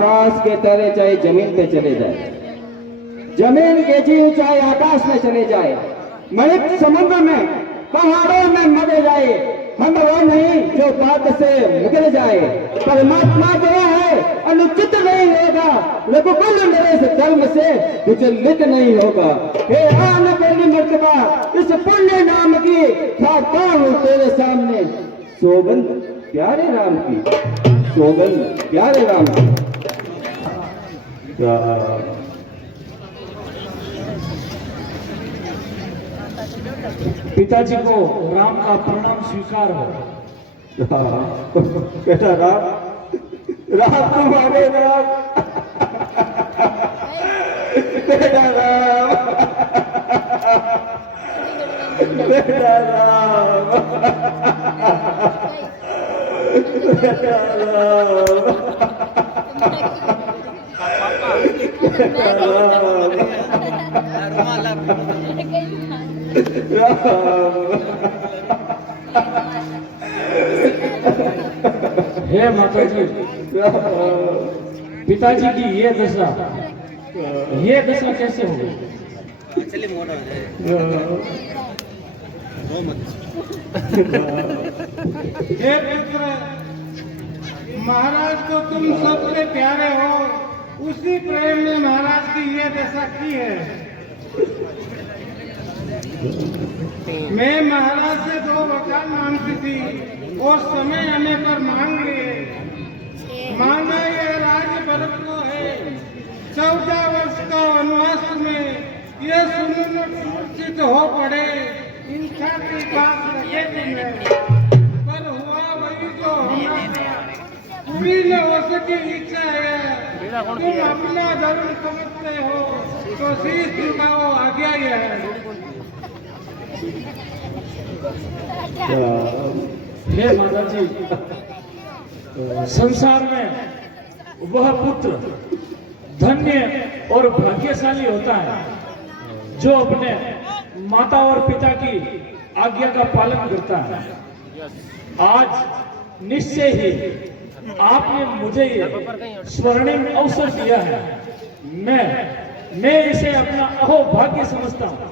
आकाश के तारे चाहे जमीन पे चले जाए, जमीन के जीव चाहे आकाश में चले जाए, मणिक समुद्र में पहाड़ों में मर जाए, हम वो नहीं जो बात से निकल जाए। परमात्मा जो है अनुचित नहीं होगा, रघुकुल नरेश धर्म से विचलित नहीं होगा। हे आन पहली मर्तबा इस पुण्य नाम की खाता हूँ तेरे सामने, सौगंध प्यारे राम की, सौगंध प्यारे राम की। पिताजी को राम का प्रणाम स्वीकार हो। बेटा राम, राम तुम्हारे राम, बेटा राम, बेटा राम, बेटा हे माता जी, पिताजी की ये दशा कैसे हो गई? हे पुत्र, महाराज तो तुम सबसे प्यारे हो, उसी प्रेम ने महाराज की ये दशा की है। मैं महाराज से 2 वरदान मांगती थी और समय आने पर मांग लिए। मांगा यह राज्य भरत को है, 14 वर्ष का वनवास में ये सुनिश्चित हो पड़े, इच्छा की बात रखे तुम्हें, पर हुआ वही जो होना था। पूरी न हो सकी इच्छा है, तुम अपना धर्म समझते हो तो शीश झुकाओ, आज्ञा यह है। हे माता जी, संसार में वह पुत्र धन्य और भाग्यशाली होता है जो अपने माता और पिता की आज्ञा का पालन करता है। आज निश्चय ही आपने मुझे ये स्वर्णिम अवसर दिया है, मैं इसे अपना अहोभाग्य समझता हूँ।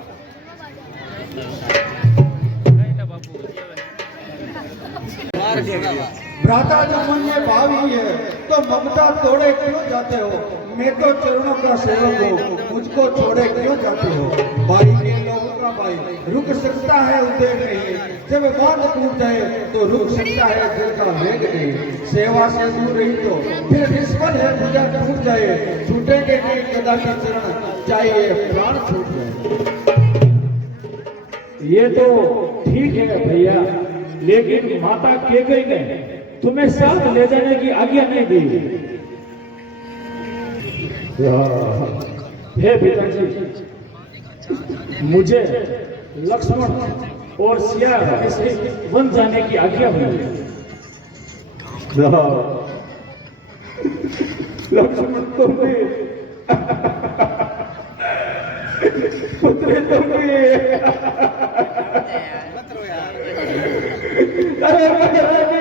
भ्राता जो मन में भावी है तो ममता तोड़े क्यों जाते हो? मैं तो चरणों का सेवक हूँ, मुझको छोड़े क्यों जाते हो? भाई के लोगों का भाई रुक सकता है उद्वेग नहीं, जब बांध टूट जाए तो रुक सकता है दिल का वेग नहीं। सेवा से दूर रही तो फिर निष्फल है, पूजा टूट जाए, छूटेंगे नहीं गदा के चरण, चाहिए प्राण छूट जाए। ये तो ठीक है भैया, लेकिन माता कैकेयी ने तुम्हें साथ ले जाने की आज्ञा नहीं दी। हे पिताजी, मुझे लक्ष्मण और सिया से वन जाने की आज्ञा हुई। लक्ष्मण तुम्हें पुत्र तुम्हें, अरे महाराज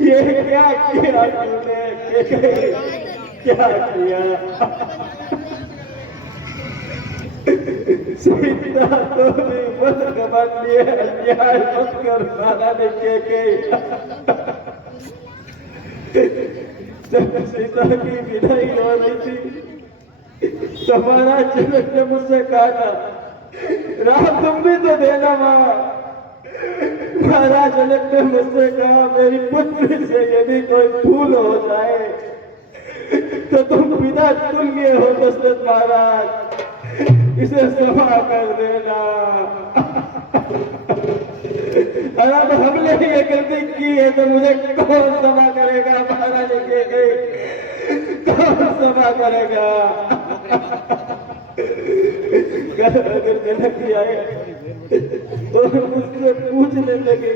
ये क्या किया तूने, क्या किया? सीता तूने मत कमान लिए, अन्याय मत कर महाराज कैकेयी। जब सीता की विदाई हो रही थी तुम्हारा जनक ने मुझसे कहा था, राम तुम भी तो देना माँ। महाराज जनक ने मुझसे कहा, मेरी पुत्री से यदि कोई भूल हो जाए तो तुम पिता तुल्य हो दशरथ महाराज, इसे क्षमा कर देना। अगर तो हमने ये गलती की है तो मुझे कौन क्षमा करेगा? महाराज कैकेयी कौन क्षमा करेगा? अगर जनक जी आए तो मुझसे पूछने लगे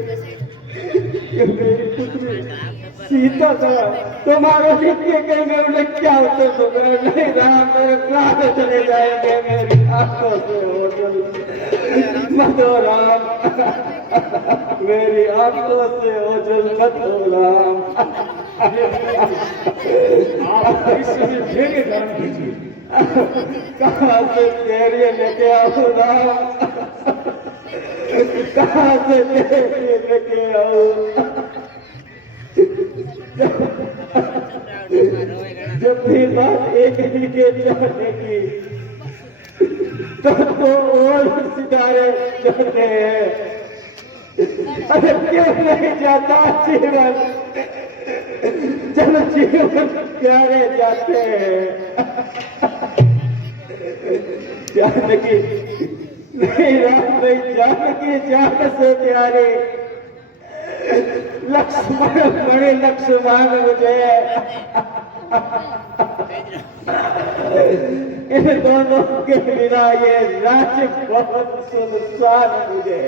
कि मेरी पुत्री सीता का तुम्हारे लिखे कहेंगे, उन्हें क्या उत्तर दूंगा? नहीं राम, मेरे प्राण चले जाएंगे, मेरी आंखों से ओझल मत हो राम, मेरी आंखों से ओझल मत हो राम। आप इससे धैर्य धारण कीजिए। कहाँ से धैर्य लेके आऊं राम, कहाँ से धैर्य लेके आऊं। जब भी बात एक ही के जाने की, तब तो और सितारे जाते हैं। अरे क्यों नहीं जाता जीवन, जब जीवन प्यारे जाते हैं। जानकी नहीं राम नहीं, जानकी जान से प्यारे, लक्ष्मण बड़े लक्ष्मण मुझे। इन दोनों के बिना ये राज्य बहुत सुनसान मुझे।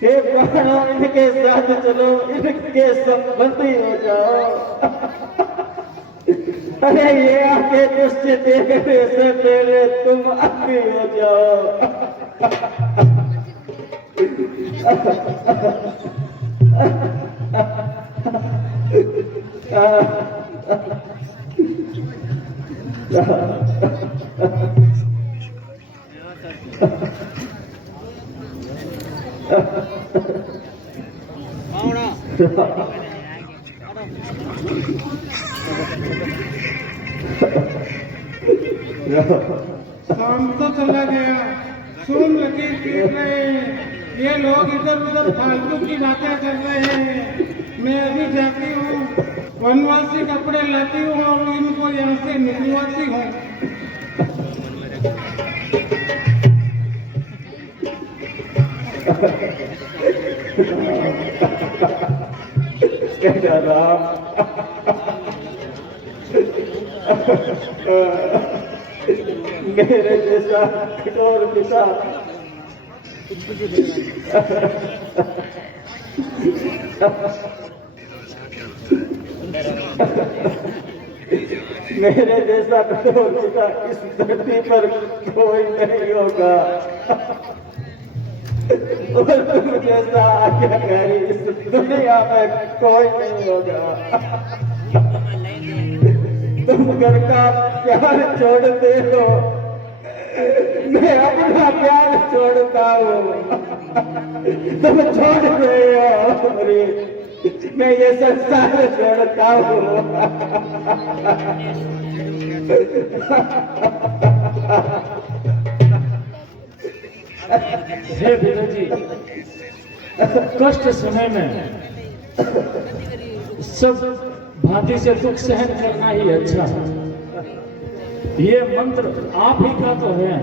हे प्राणों, इनके साथ चलो, इनके संबंधी हो जाओ। अरे ये आके दृश्य देखने से पहले तुम अपनी हो जाओ। शाम तो चला गया, सुन लकीर गिर रहे हैं, ये लोग इधर उधर फालतू की बातें कर रहे हैं। मैं अभी जाती हूँ, वनवासी कपड़े लाती हूँ और इनको यहाँ से निकलवाती हूँ। मेरे जैसा कठोर पिता मेरे जैसा कठोर पिता इस धरती पर कोई नहीं होगा। और तुम जैसा आज्ञाकारी इस दुनिया में कोई नहीं होगा। तुम घर का प्यार छोड़ते हो, मैं अपना प्यार छोड़ता हूँ। तुम छोड़ रहे हो अरे, मैं ये संसार छोड़ता हूँ। हे विनय जी, कष्ट समय में सब भांति से दुख सहन करना ही अच्छा है। ये मंत्र आप ही का तो है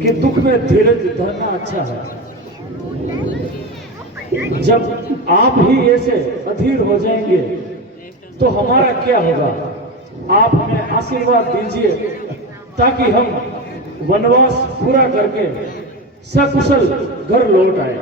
कि दुख में धीरज धरना अच्छा है। जब आप ही ऐसे अधीर हो जाएंगे तो हमारा क्या होगा। आप हमें आशीर्वाद दीजिए ताकि हम वनवास पूरा करके सकुशल घर लौट आए।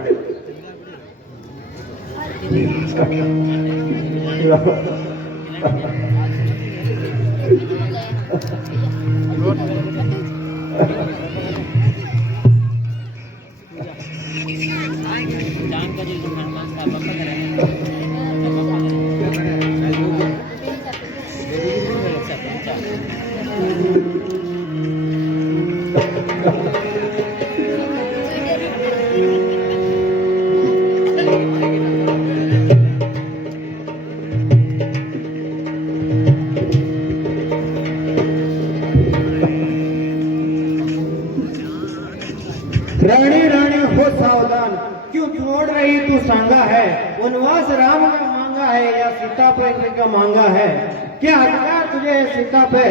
रानी रानी हो सावधान, क्यों छोड़ रही तू सांगा है। वनवास राम का मांगा है या सीता पे का मांगा है। क्या अधिकार तुझे है सीता पे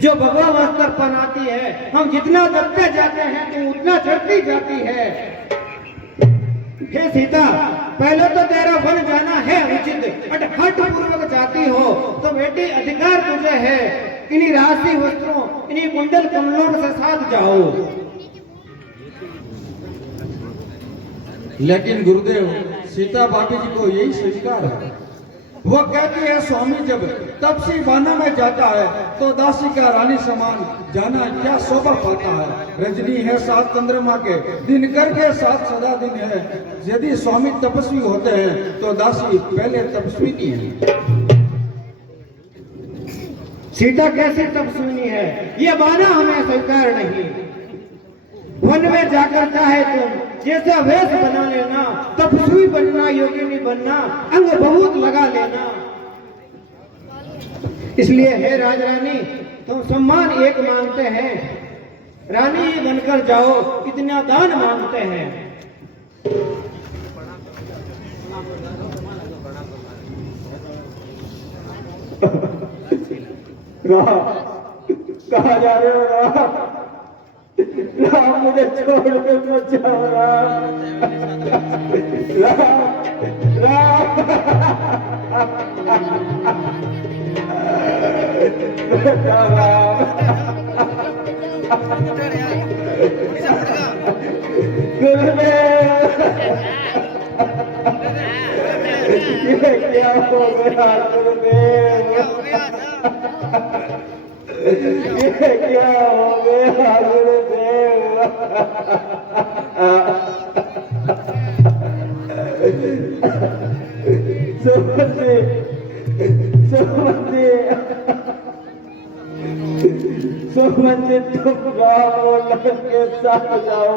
जो भगवा वस्त्र पहनाती है। हम जितना दबते जाते हैं तू उतना चढ़ती जाती है। हे सीता, पहले तो तेरा वन जाना है अनुचित, हट पूर्वक जाती हो तो बेटी अधिकार तुझे है। इन्हीं राशि वस्त्रों, इन्हीं कुंडल कमलों से साथ जाओ। लेकिन गुरुदेव, सीता भाभी जी को यही स्वीकार है, वो कहती है स्वामी जब तपसी बाना में जाता है तो दासी का रानी समान जाना क्या शोभा पाता है। रजनी है सात चंद्रमा के, दिनकर के साथ सदा दिन है। यदि स्वामी तपस्वी होते हैं तो दासी पहले तपस्विनी है। सीता कैसी तपस्विनी है, ये बाना हमें स्वीकार नहीं। वन में जाकर चाहे तुम जैसा वेश बना लेना, तपस्वी बनना योगिनी बनना, अंग बहुत लगा लेना। इसलिए हे राजरानी, तुम सम्मान एक मांगते हैं, रानी ही बनकर जाओ, इतना दान मांगते हैं। राम, कहाँ जा रहे हो राम? राम मुझे छोड़ के मत जाओ राम। राम राम बेटा राम, गुरुदेव ये क्या हो गया गुरुदेव? ये क्या हो गया गुरुदेव? सुमन जी तुम राम और लखन के साथ जाओ।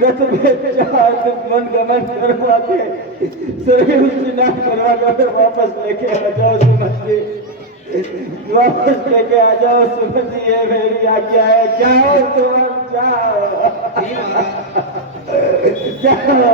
रथ में चार मन गमन करवा के शरीर स्नान करवा कर वापस लेके आ जाओ सुमन जी, वापस लेके आ जाओ सुमन जी, ये मेरी आज्ञा है। जाओ सुमन जाओ, जाओ।